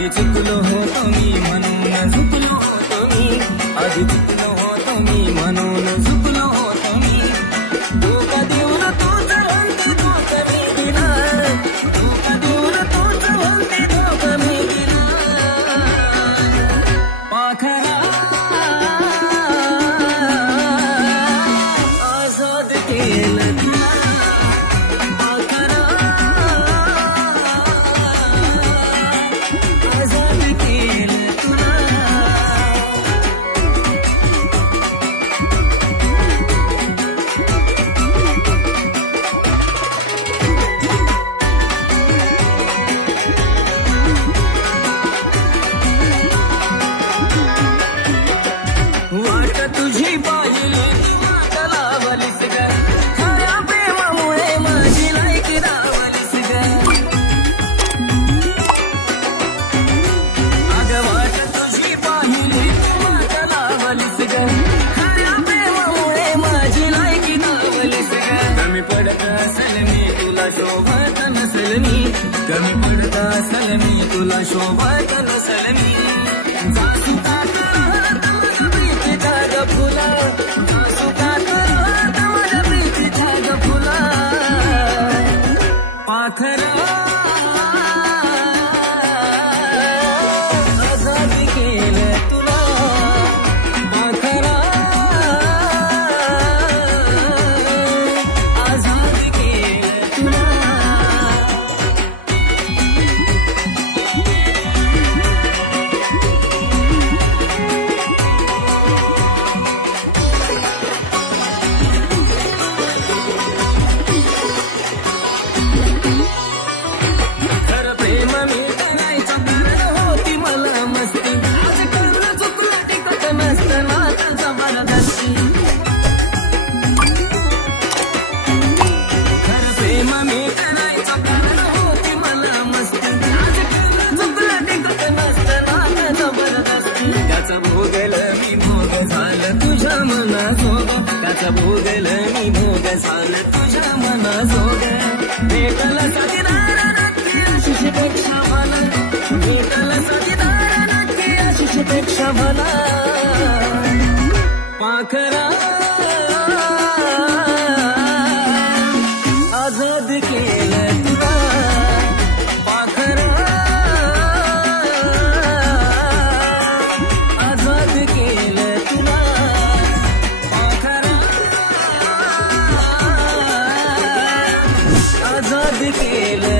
आधी चुकलो होतो मी म्हणून झुकलो होतो मी, आधी चुकलो होतो मी म्हणून झुकलो होतो मी. धोका देऊन तूच म्हणते धोका मी दिला, धोका देऊन तूच म्हणते धोका मी दिला. पाखरा आजाद केलं तुला, तुझी पाहिली वाट लावलीस ग, खऱ्या प्रेमामुळे माझी लायकी दावलीस ग. अगं वाट तुझी पाहिली वाट लावलीस ग, खऱ्या प्रेमामुळे माझी लायकी दावलीस ग. कमी पडत असेल मी तुला शोभत नसेल मी, कमी पडत असेल मी तुला शोभत नसेल मी. फुला माझ्या प्रीतीच्या ग फुला. पाखरा आजाद केलं तुला, पाखरा आजाद केलं तुला. भोगल मी भोग झालं तुझ्या मनाजोग, त्याचा भोगल मी भोग झालं तुझ्या मनाजोग. भेटला साथीदार नक्की आशिषपेक्षा भला, भेटला साथीदार नक्की आशिषपेक्षा भला. पाखरा आजाद केलं तुला, पाखरा आजाद केलं तुला, पाखरा आजाद केलं.